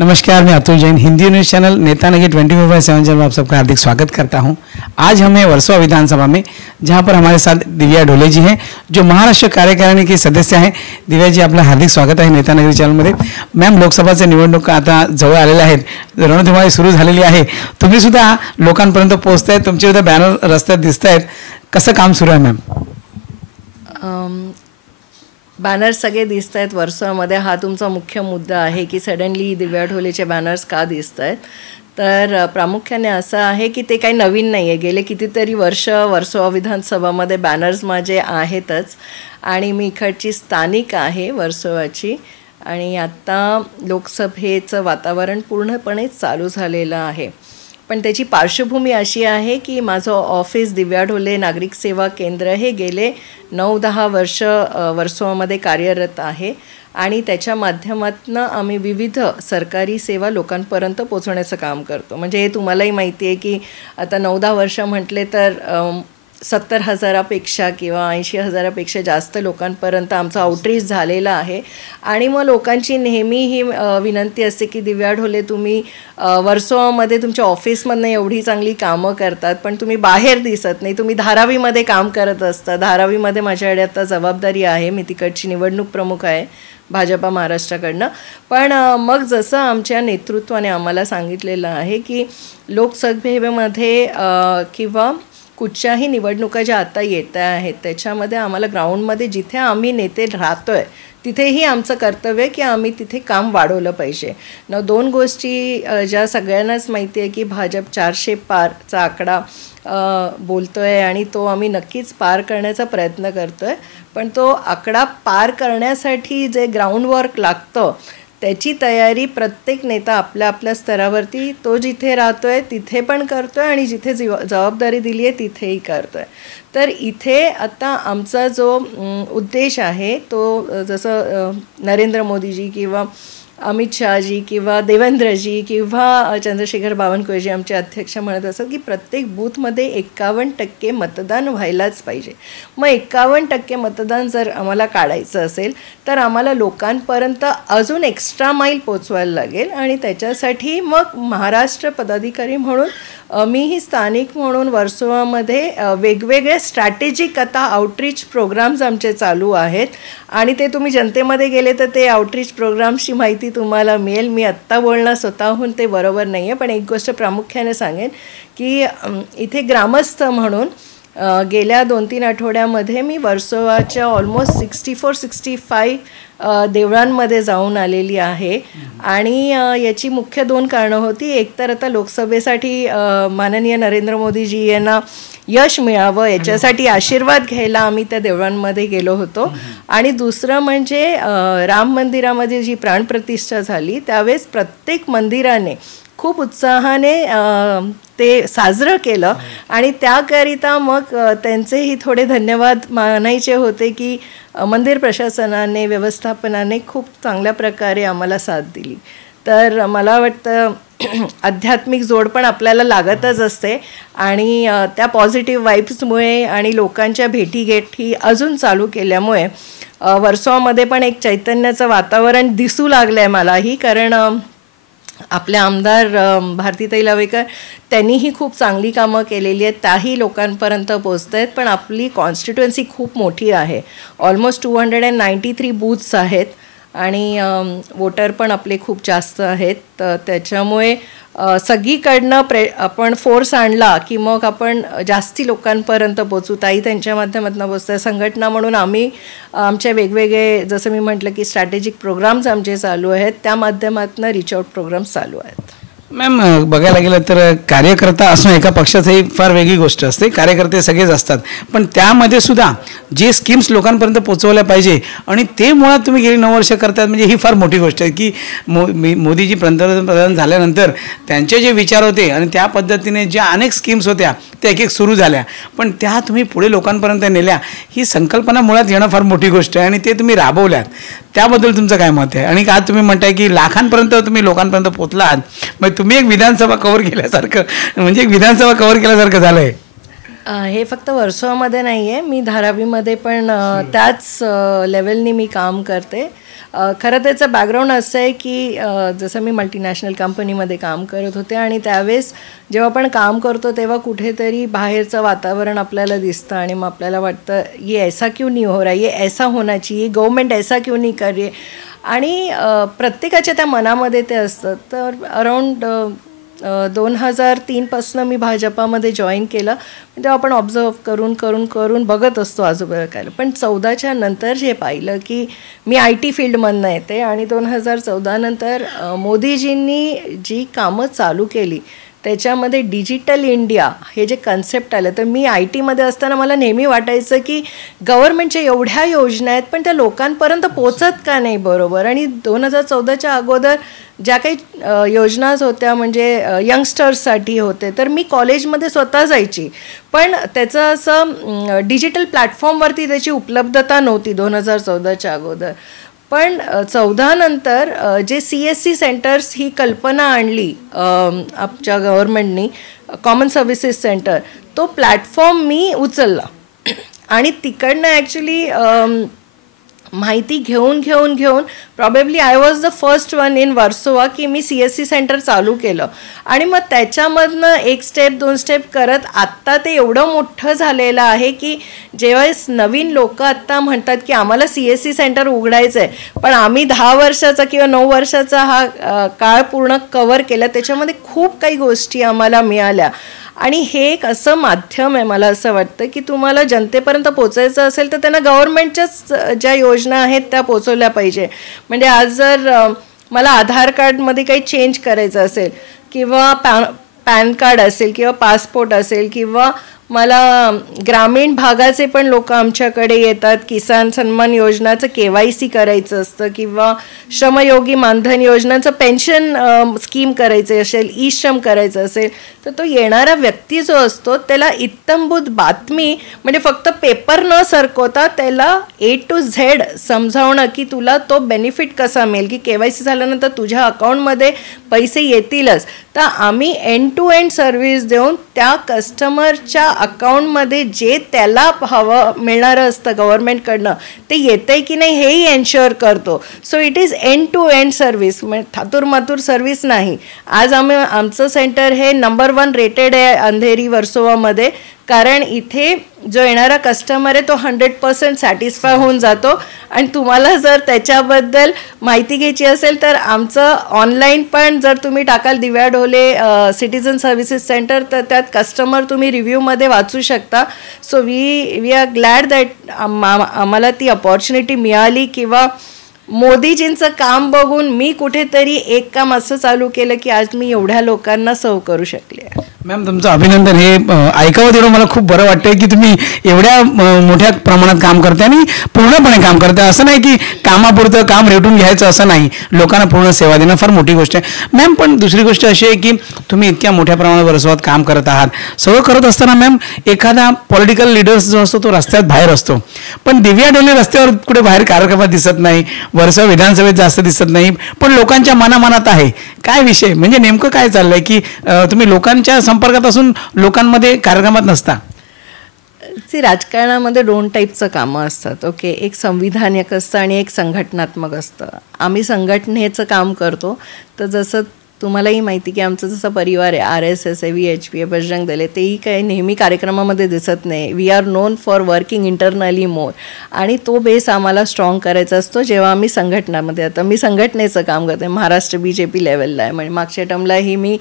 नमस्कार, मैं Atul Jain, Hindi news channel नेता नगी 24/7 में आप सबका हार्दिक स्वागत करता हूं। आज हम हैं वर्सोवा विधानसभा में, जहां पर हमारे साथ दिव्या ढोले जी हैं, जो महाराष्ट्र कार्यकारिणी की सदस्य हैं। दिव्या जी, आपलं हार्दिक स्वागत आहे नेता नगरी चॅनलमध्ये। मॅम, लोकसभाचे निवडणूक आता जवळ आलेल्या आहेत, रणधुमाळी सुरू झालेली आहे, तुम्ही सुद्धा लोकांपर्यंत पोहोचताय, तुमचे सुद्धा बॅनर रस्त्यात दिसत आहेत, कसं काम सुरू आहे मॅम? बॅनर्स सगळे दिसत आहेत वर्सोवामध्ये। हा तुमचा मुख्य मुद्दा आहे की सडनली दिव्या ढोलेचे बॅनर्स का दिसत आहेत? तर प्रामुख्याने असं आहे की ते काही नवीन नाही आहे, गेले कितीतरी वर्ष वर्सोवा विधानसभामध्ये बॅनर्स माझे आहेतच आणि मी इकडची स्थानिक आहे वर्सोवाची। आणि आत्ता लोकसभेचं वातावरण पूर्णपणे चालू झालेलं आहे, पण त्याची पार्श्वभूमी अशी आहे की माझं ऑफिस दिव्या ढोले नागरिक सेवा केंद्र हे गेले 9-10 वर्ष वर्सोवामध्ये कार्यरत आहे आणि त्याच्या माध्यमातून आम्ही विविध सरकारी सेवा लोकांपर्यंत पोहोचवण्याचं काम करतो। म्हणजे हे तुम्हालाही माहिती आहे की आता 9-10 वर्ष म्हटले तर 70,000पेक्षा किंवा 80,000पेक्षा जास्त लोकांपर्यंत आमचं आउटरीच झालेलं आहे। आणि मग लोकांची नेहमी ही विनंती असते की दिव्या ढोले, तुम्ही वर्सोवामध्ये तुमच्या ऑफिसमधनं एवढी चांगली कामं करतात, पण तुम्ही बाहेर दिसत नाही, तुम्ही धारावीमध्ये काम करत असता। धारावीमध्ये माझ्याकडे आता जबाबदारी आहे, मी तिकडची निवडणूक प्रमुख आहे भाजपा महाराष्ट्राकडनं। पण मग जसं आमच्या नेतृत्वाने आम्हाला सांगितलेलं आहे की लोकसभेमध्ये किंवा कुठच्याही निवडणुका ज्या आता येत आहेत त्याच्यामध्ये आम्हाला ग्राउंडमध्ये जिथे आम्ही नेते राहतो आहे तिथेही आमचं कर्तव्य आहे की आम्ही तिथे काम वाढवलं पाहिजे। दोन गोष्टी ज्या सगळ्यांनाच माहिती आहे की भाजप 400 पारचा आकडा बोलतो आहे आणि तो आम्ही नक्कीच पार करण्याचा प्रयत्न करतो आहे, पण तो आकडा पार करण्यासाठी जे ग्राउंड वर्क लागतं त्याची तयारी प्रत्येक नेता आपल्या आपल्या स्तरावरती तो जिथे राहतो आहे तिथे पण करतो आहे आणि जिथे जबाबदारी दिली आहे तिथेही करतो आहे। तर इथे आता आमचा जो उद्देश आहे तो जसं नरेंद्र मोदीजी किंवा अमित शहाजी किंवा देवेंद्रजी किंवा चंद्रशेखर बावनकुळेजी आमचे अध्यक्ष म्हणत असतात की प्रत्येक बूथमध्ये 51% मतदान व्हायलाच पाहिजे। मग 51% मतदान जर आम्हाला काढायचं असेल तर आम्हाला लोकांपर्यंत अजून एक्स्ट्रा माईल पोचवायला लागेल आणि त्याच्यासाठी मग महाराष्ट्र पदाधिकारी म्हणून मीही स्थानिक म्हणून वर्सोवामध्ये वेगवेगळे स्ट्रॅटेजिक आता आउटरीच प्रोग्राम्स आमचे चालू आहेत आणि ते तुम्ही जनतेमध्ये गेले तर ते आउटरीच प्रोग्राम्सची माहिती तुम्हाला मिळेल। मी आत्ता बोलणं स्वतःहून ते बरोबर नाही आहे, पण एक गोष्ट प्रामुख्याने सांगेन की इथे ग्रामस्थ म्हणून गेल्या 2-3 आठवड्यामध्ये मी वर्सोवाच्या ऑलमोस्ट 64-65 देवळांमध्ये जाऊन आलेली आहे आणि याची मुख्य 2 कारणं होती। एक तर आता लोकसभेसाठी माननीय नरेंद्र मोदीजी यांना यश मिळावं याच्यासाठी आशीर्वाद घ्यायला आम्ही त्या देवळांमध्ये गेलो होतो आणि दुसरं म्हणजे राम मंदिरामध्ये जी प्राणप्रतिष्ठा झाली त्यावेळेस प्रत्येक मंदिराने खूप उत्साहाने ते साजरं केलं आणि त्याकरिता मग त्यांचेही थोडे धन्यवाद मानायचे होते की मंदिर प्रशासनाने व्यवस्थापनाने खूप चांगल्या प्रकारे आम्हाला साथ दिली। तर मला वाटतं आध्यात्मिक जोड पण आपल्याला लागतच असते आणि त्या पॉझिटिव्ह वाईब्समुळे आणि लोकांच्या भेटीगाठी अजून चालू केल्यामुळे वर्सोवामध्ये पण एक चैतन्याचं वातावरण दिसू लागलं आहे मलाही। कारण आपले आमदार भारतीताई लावेकर त्यांनीही खूप चांगली कामं केलेली आहेत, त्याही लोकांपर्यंत पोचत आहेत। पण आपली कॉन्स्टिट्युएन्सी खूप मोठी आहे, ऑलमोस्ट 293 बूथ्स आहेत आणि वोटर पण आपले खूप जास्त आहेत। तर त्याच्यामुळे सगळीकडनं आपण फोर्स आणला की मग आपण जास्ती लोकांपर्यंत पोचू। ताई त्यांच्या माध्यमातून पोचतं। संघटना म्हणून आम्ही आमच्या वेगवेगळे जसं मी म्हटलं की स्ट्रॅटेजिक प्रोग्राम्स आमचे चालू आहेत, त्या माध्यमातून रीच आउट प्रोग्राम्स चालू आहेत। मॅम, बघायला गेलं तर कार्यकर्ता असणं एका पक्षाचं ही फार वेगळी गोष्ट असते, कार्यकर्ते सगळेच असतात, पण त्यामध्ये सुद्धा जे स्कीम्स लोकांपर्यंत पोहोचवल्या पाहिजे आणि ते मुळात तुम्ही गेली 9 वर्ष करतात, म्हणजे ही फार मोठी गोष्ट आहे की मोदीजी पंतप्रधान झाल्यानंतर त्यांचे जे विचार होते आणि त्या पद्धतीने ज्या अनेक स्कीम्स होत्या त्या एक सुरू झाल्या, पण त्या तुम्ही पुढे लोकांपर्यंत नेल्या, ही संकल्पना मुळात येणं फार मोठी गोष्ट आहे आणि ते तुम्ही राबवल्यात, त्याबद्दल तुमचं काय मत आहे? आणि आज तुम्ही म्हणताय की लाखांपर्यंत तुम्ही लोकांपर्यंत पोहोचलात, मग तुम्ही एक विधानसभा कव्हर केल्यासारखं, म्हणजे एक विधानसभा कव्हर केल्यासारखं झालं आहे। हे फक्त वर्सोवामध्ये नाही आहे, मी धारावीमध्ये पण त्याच लेवलनी मी काम करते. खरं त्याचं बॅकग्राऊंड असं आहे की जसं मी मल्टीनॅशनल कंपनीमध्ये काम करत होते आणि त्यावेळेस जेव्हा आपण काम करतो तेव्हा कुठेतरी बाहेरचं वातावरण आपल्याला दिसतं आणि मग आपल्याला वाटतं ये ऐसा क्यों नहीं हो रहा, ये ऐसा होना चाहिए, गवर्नमेंट ऐसा क्यों नहीं कर रही. आणि प्रत्येकाच्या त्या मनामध्ये ते असतं. तर अराऊंड 2003 मी भाजपामध्ये जॉईन केलं. तेव्हा आपण ऑब्झर्व करून करून करून बघत असतो आजूबाजूला काय. पण 14च्या नंतर जे पाहिलं की मी IT फील्डमधनं येते आणि 2014 नंतर मोदीजींनी जी कामं चालू केली त्याच्यामध्ये डिजिटल इंडिया हे जे कन्सेप्ट आलं, तर मी IT मध्ये असताना मला नेहमी वाटायचं की गव्हर्नमेंटच्या एवढ्या योजना आहेत पण त्या लोकांपर्यंत पोचत का नाही बरोबर. आणि 2014च्या अगोदर ज्या काही योजना होत्या म्हणजे यंगस्टर्ससाठी होते, तर मी कॉलेजमध्ये स्वतः जायची पण त्याचं असं डिजिटल प्लॅटफॉर्मवरती त्याची उपलब्धता नव्हती 2014च्या अगोदर. पण 14 नंतर जे CSC सेंटर्स ही कल्पना आणली आमच्या गव्हर्नमेंटनी, कॉमन सर्व्हिसेस सेंटर, तो प्लॅटफॉर्म मी उचलला आणि तिकडनं ॲक्च्युली माहिती घेऊन घेऊन घेऊन probably I was the first one in Versova की मी CSC सेंटर चालू केलं. आणि मग त्याच्यामधनं 1 स्टेप 2 स्टेप करत आत्ता ते एवढं मोठं झालेलं आहे की जेव्हाच नवीन लोक आत्ता म्हणतात की आम्हाला CSC सेंटर उघडायचं आहे, पण आम्ही 10 वर्षाचा किंवा 9 वर्षाचा हा काळ पूर्ण कव्हर केला, त्याच्यामध्ये खूप काही गोष्टी आम्हाला मिळाल्या. आणि हे एक असं माध्यम आहे, मला असं वाटतं की तुम्हाला जनतेपर्यंत पोचायचं असेल तर त्यांना गव्हर्नमेंटच्याच ज्या योजना आहेत त्या पोचवल्या पाहिजे. म्हणजे आज जर मला आधार कार्डमध्ये काही चेंज करायचं असेल किंवा पॅन कार्ड असेल किंवा पासपोर्ट असेल किंवा मला ग्रामीण भागाचे पण लोक आमच्याकडे येतात, किसान सन्मान योजनाचं KYC करायचं असतं किंवा श्रमयोगी मानधन योजनाचं पेन्शन स्कीम करायचं असेल, ई-श्रम करायचं असेल, तर तो येणारा व्यक्ती जो असतो त्याला इत्थंभूत बातमी म्हणजे फक्त पेपर न सरकवता त्याला A to Z समजावणं की तुला तो बेनिफिट कसा मिळेल, की KYC झाल्यानंतर तुझ्या अकाउंटमध्ये पैसे येतीलच. तर आम्ही एंड टू एंड सर्व्हिस देऊन त्या कस्टमरच्या अकाउंटमध्ये जे त्याला हवं मिळणारं असतं गव्हर्नमेंटकडनं ते येतंय की नाही हेही एन्श्युअर करतो. So it is end to end service, म्हणजे थातूरमातूर सर्व्हिस नाही. आज आमचं सेंटर हे नंबर 1 रेटेड आहे अंधेरी वर्सोवामध्ये, कारण इथे जो येणारा कस्टमर आहे तो 100% सॅटिस्फाय होऊन जातो. आणि तुम्हाला जर त्याच्याबद्दल माहिती घ्यायची असेल तर आमचं ऑनलाईन पण जर तुम्ही टाकाल Divya Dhole citizen services centre, तर त्यात कस्टमर तुम्ही रिव्ह्यूमध्ये वाचू शकता. So we are glad that आम्हाला ती अपॉर्च्युनिटी मिळाली किंवा मोदीजींचं काम बघून मी कुठेतरी एक काम असं चालू केलं की आज मी एवढ्या लोकांना सर्व करू शकले. मॅम तुमचं अभिनंदन. हे ऐकावं तेवढं मला खूप बरं वाटतंय की तुम्ही एवढ्या मोठ्या प्रमाणात काम करताय आणि पूर्णपणे काम करताय. असं नाही की कामापुरतं काम रेटून घ्यायचं असं नाही, लोकांना पूर्ण सेवा देणं फार मोठी गोष्ट आहे. मॅम पण दुसरी गोष्ट अशी आहे की तुम्ही इतक्या मोठ्या प्रमाणात वर्सोवात काम करत आहात. सगळं करत असताना मॅम एखादा पॉलिटिकल लीडर्स जो असतो तो रस्त्यात बाहेर असतो, पण दिव्या ढोले रस्त्यावर कुठे बाहेर कार्यक्रमात दिसत नाही, वर्सोवा विधानसभेत जास्त दिसत नाही, पण लोकांच्या मनामनात आहे. काय विषय म्हणजे नेमकं काय चाललंय की तुम्ही लोकांच्या संपर्कात असून लोकांमध्ये कार्यक्रमात नसता? राजकारणामध्ये 2 टाईपचं कामं असतात. ओके, एक संविधानिक असतं आणि एक संघटनात्मक असतं. आम्ही संघटनेचं काम करतो. तर जसं तुम्हालाही माहिती की आमचं जसं परिवार आहे, RSS आहे, VHP आहे, बजरंग दल आहे, तेही काही नेहमी कार्यक्रमामध्ये दिसत नाही. We are known for working internally more. आणि तो बेस आम्हाला स्ट्रॉंग करायचा असतो जेव्हा आम्ही संघटनामध्ये. आता मी संघटनेचं काम करते, महाराष्ट्र BJP लेवलला आहे. म्हणजे मागच्या टर्मलाही मी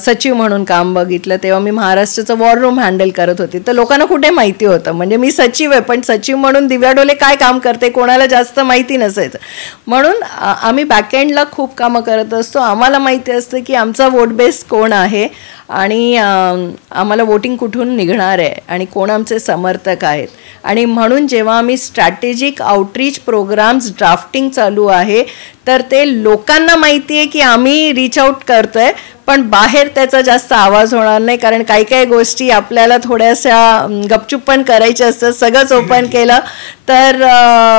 सचिव म्हणून काम बघितलं, तेव्हा मी महाराष्ट्राचं वॉर रूम हँडल करत होते. तर लोकांना कुठे माहिती होतं, म्हणजे मी सचिव आहे पण सचिव म्हणून दिव्या ढोले काय काम करते कोणाला जास्त माहिती नसायचं. म्हणून आम्ही बॅकएंडला खूप कामं करत असतो. आम्हाला माहिती असतं की आमचा वोट बेस कोण आहे आणि आम्हाला वोटिंग कुठून निघणार आहे आणि कोण आमचे समर्थक आहेत. आणि म्हणून जेव्हा आम्ही स्ट्रॅटेजिक आउटरीच प्रोग्राम्स ड्राफ्टिंग चालू आहे तर ते लोकांना माहिती आहे की आम्ही रीच आउट करतोय, पण बाहेर त्याचा जास्त आवाज होणार नाही, कारण काही काही गोष्टी आपल्याला थोड्याशा गपचूप पण करायच्या असतात. सगळंच ओपन केलं तर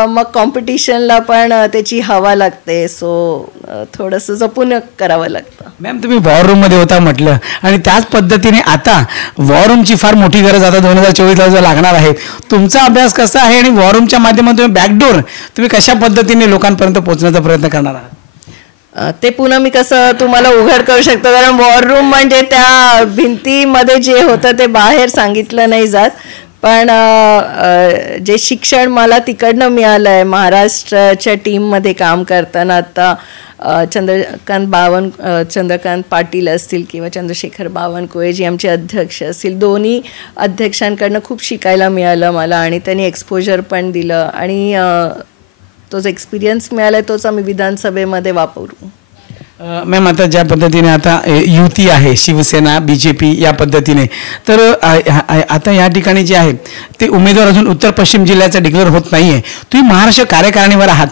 मग कॉम्पिटिशनला पण त्याची हवा लागते. सो थोडंसं जपून करावं लागतं. मॅम तुम्ही वॉर रूममध्ये होता म्हटलं आणि आणि त्याच पद्धतीने आता वॉर रूमची फार मोठी गरज आता 2024ला जो लागणार आहे. तुमचा अभ्यास कसा आहे आणि वॉर रूमच्या माध्यमातून बॅकडोर तुम्ही कशा पद्धतीने लोकांपर्यंत पोहोचण्याचा प्रयत्न करणार आहात? ते पुन्हा मी कसं तुम्हाला उघड करू शकतो, कारण वॉर रूम म्हणजे त्या भिंतीमध्ये जे होतं ते बाहेर सांगितलं नाही जात. पण जे शिक्षण मला तिकडनं मिळालं आहे महाराष्ट्राच्या टीममध्ये काम करताना, आता चंद्रकांत पाटील असतील किंवा चंद्रशेखर बावनकुळे जी आमचे अध्यक्ष असतील, दोन्ही अध्यक्षांकडनं खूप शिकायला मिळालं मला आणि त्यांनी एक्सपोजर पण दिलं आणि तोच एक्सपिरियन्स मिळाला आहे तोच आम्ही विधानसभेमध्ये वापरू. मॅम, आता ज्या पद्धतीने आता युती आहे शिवसेना BJP या पद्धतीने, तर आता या ठिकाणी जे आहे ते उमेदवार अजून उत्तर पश्चिम जिल्ह्याचा डिक्लेअर होत नाही आहे. तुम्ही महाराष्ट्र कार्यकारिणीवर आहात,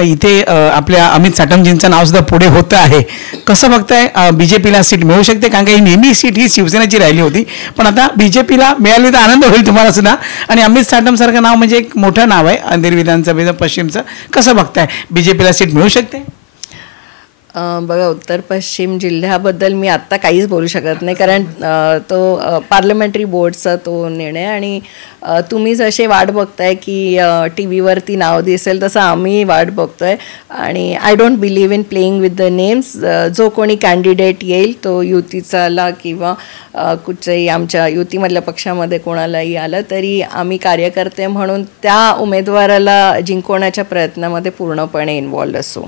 इथे आपल्या अमित साटमजींचं नावसुद्धा पुढे होतं आहे. कसं बघताय, BJPला सीट मिळू शकते? कारण का ही नेहमी सीट ही शिवसेनेची राहिली होती, पण आता BJPला मिळाली तर आनंद होईल तुम्हाला सुद्धा. आणि अमित साटमसारखं नाव म्हणजे एक मोठं नाव आहे अंधेरी विधानसभेचं पश्चिमचं. कसं बघताय, BJPला सीट मिळू शकते? बघा, उत्तर पश्चिम जिल्ह्याबद्दल मी आत्ता काहीच बोलू शकत नाही, कारण तो पार्लमेंटरी बोर्डचा तो निर्णय. आणि तुम्ही जसे वाट बघताय की टी व्हीवरती नाव दिसेल, तसं आम्ही वाट बघतोय. आणि I don't believe in playing with the names. जो कोणी कॅन्डिडेट येईल तो युतीचाला किंवा कुठच्याही आमच्या युतीमधल्या पक्षामध्ये कोणालाही आलं तरी आम्ही कार्यकर्ते म्हणून त्या उमेदवाराला जिंकवण्याच्या प्रयत्नामध्ये पूर्णपणे इन्वॉल्व असू.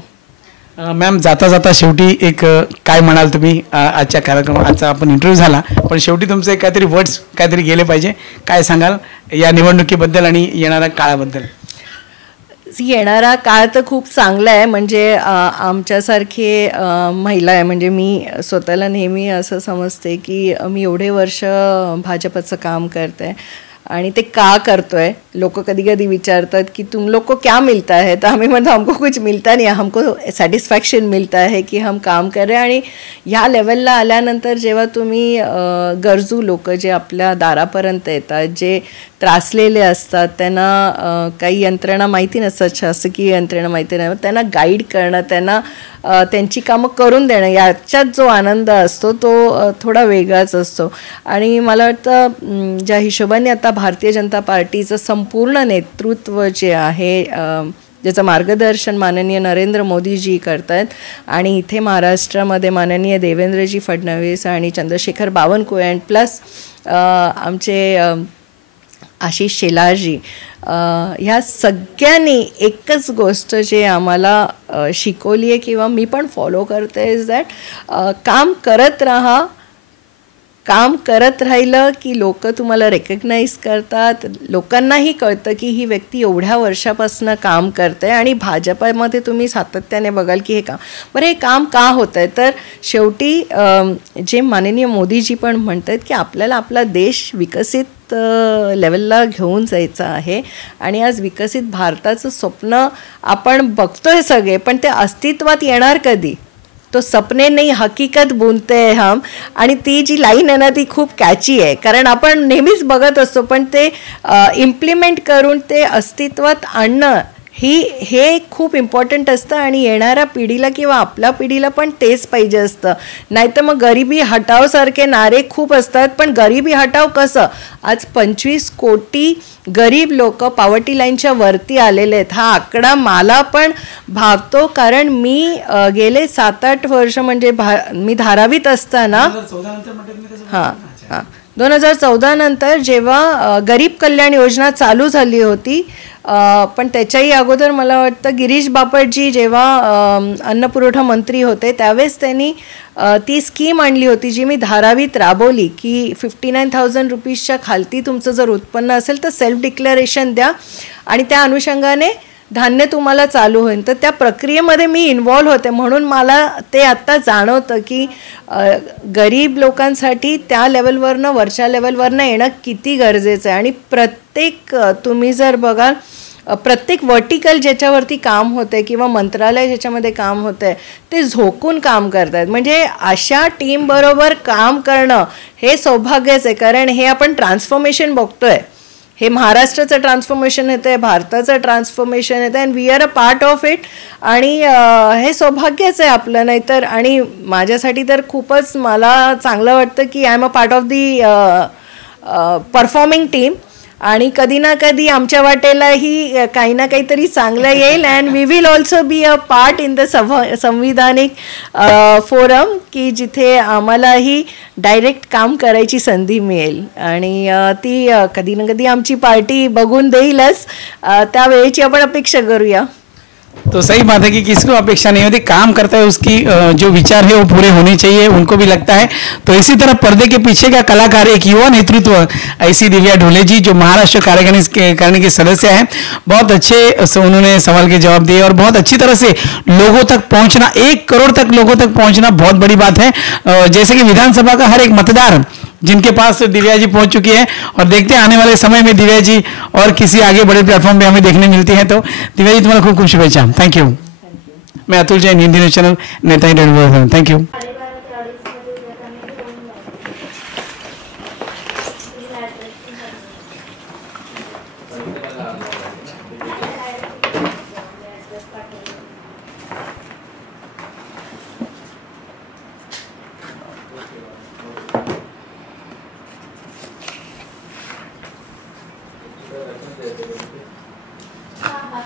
मॅम, जाता जाता शेवटी एक काय म्हणाल तुम्ही? आजच्या कार्यक्रमात आजचा आपण इंटरव्ह्यू झाला, पण शेवटी तुमचं एक काहीतरी वर्ड्स काहीतरी गेले पाहिजे. काय सांगाल या निवडणुकीबद्दल आणि येणाऱ्या काळाबद्दल? येणारा काळ तर खूप चांगला आहे. म्हणजे आमच्यासारखे महिला आहे, म्हणजे मी स्वतःला नेहमी असं समजते की मी एवढे वर्ष भाजपचं काम करते आणि ते का करतोय. लोक कधी कधी विचारतात की तुम लोग को क्या मिलता है, तर आम्ही म्हणतो हमको कुछ मिलता नहीं, हमको सॅटिस्फॅक्शन मिलता है की हम काम कर रहे. आणि ह्या लेवलला आल्यानंतर जेव्हा तुम्ही गरजू लोक जे आपल्या दारापर्यंत येतात, जे त्रासलेले असतात, त्यांना काही यंत्रणा माहिती नसतात, शासकीय यंत्रणा माहिती नाही, त्यांना गाईड करणं, त्यांना त्यांची कामं करून देणं, याच्यात जो आनंद असतो तो थोडा वेगळाच असतो. आणि मला वाटतं ज्या हिशोबाने आता भारतीय जनता पार्टीचं संपूर्ण नेतृत्व जे आहे, ज्याचं मार्गदर्शन माननीय नरेंद्र मोदीजी करत आहेत आणि इथे महाराष्ट्रामध्ये माननीय देवेंद्रजी फडणवीस आणि चंद्रशेखर बावनकुळे अँड प्लस आमचे आशिष शेलारजी, ह्या सगळ्यांनी एकच गोष्ट जे आम्हाला शिकवली आहे किंवा मी पण फॉलो करते इज दॅट काम करत राहा. काम करत राहिलं की लोक तुम्हाला रेकग्नाइज करतात, लोकांनाही कळतं की ही व्यक्ती एवढ्या वर्षापासून काम करते. आणि भाजपामध्ये तुम्ही सातत्याने बघाल की हे काम, बरं हे काम का होतं आहे, तर शेवटी जे माननीय मोदीजी पण म्हणत आहेत की आपल्याला आपला देश विकसित लेवलला घेऊन जायचं आहे. आणि आज विकसित भारताचं स्वप्न आपण बघतोय सगळे, पण ते अस्तित्वात येणार कधी, तो सपने नाही हकीकत बुनते हम. आणि ती जी लाईन आहे ना ती खूप कॅची आहे, कारण आपण नेहमीच बघत असतो, पण ते इम्प्लिमेंट करून ते अस्तित्वात आणणं हे खूप इम्पॉर्टंट असतं. आणि येणाऱ्या पिढीला किंवा आपल्या पिढीला पण तेच पाहिजे असतं. नाहीतर मग गरिबी हटावसारखे नारे खूप असतात, पण गरिबी हटाव कसं? आज 25 कोटी गरीब लोक पॉवर्टी लाईनच्या वरती आलेले आहेत. हा आकडा मला पण भावतो, कारण मी गेले 7-8 वर्ष म्हणजे मी धारावीत असताना 2014 नंतर जेव्हा गरीब कल्याण योजना चालू झाली होती, पण त्याच्याही अगोदर मला वाटतं गिरीश बापटजी जेव्हा अन्नपुरवठा मंत्री होते त्यावेळेस त्यांनी ती स्कीम आणली होती जी मी धारावीत राबवली की 59,000 रुपीजच्या खालती तुमचं जर उत्पन्न असेल तर सेल्फ डिक्लेरेशन द्या आणि त्या अनुषंगाने धान्य तुम्हाला चालू होईल. तर त्या प्रक्रियेमध्ये मी इन्वॉल्व होते, म्हणून मला ते आत्ता जाणवतं की गरीब लोकांसाठी त्या लेवलवरनं वरच्या लेवलवरनं येणं किती गरजेचं आहे. आणि प्रत्येक तुम्ही जर बघाल प्रत्येक वर्टिकल ज्याच्यावरती काम होते किंवा मंत्रालय ज्याच्यामध्ये काम होते ते झोकून काम करत आहेत. म्हणजे अशा टीमबरोबर काम करणं हे सौभाग्यच आहे, कारण हे आपण ट्रान्सफॉर्मेशन बघतोय हे महाराष्ट्राचं ट्रान्सफॉर्मेशन येतं आहे, भारताचं ट्रान्सफॉर्मेशन येतं आहे, and we are a part of it. आणि हे सौभाग्यच आहे आपलं. नाहीतर आणि माझ्यासाठी तर खूपच मला चांगलं वाटतं की I am a part of the performing team. आणि कधी ना कधी आमच्या वाटेलाही काही ना काहीतरी चांगलं येईल. And we will also be a part in the संविधानिक फोरम की जिथे आम्हालाही डायरेक्ट काम करायची संधी मिळेल. आणि ती कधी ना कधी आमची पार्टी बघून देईलच. त्यावेळेची आपण अपेक्षा करूया. तो सही बात है कि किसको अपेक्षा नहीं होती, काम करता है उसकी जो विचार है वो पूरे होने चाहिए, उनको भी लगता है. तो इसी तरह पर्दे के पीछे का कलाकार एक युवा नेतृत्व ऐसी दिव्या ढोले जी जो महाराष्ट्र कार्यकारिणी के सदस्य हैं, बहुत अच्छे से उन्होंने सवाल के जवाब दिए और बहुत अच्छी तरह से लोगों तक पहुंचना, 1 करोड़ तक लोगों तक पहुंचना बहुत बड़ी बात है. जैसे कि विधानसभा का हर एक मतदार जिनके पास दिव्या जी पहुंच चुकी है और देखते हैं आने वाले समय में दिव्या जी और किसी आगे बड़े प्लेटफॉर्म पे हमें देखने मिलती है. तो दिव्या जी तुम्हारा खूब खूब शुभेच्छा. Thank you. मैं Atul Jain, Hindi news channel Netaji. Thank you. हाँ,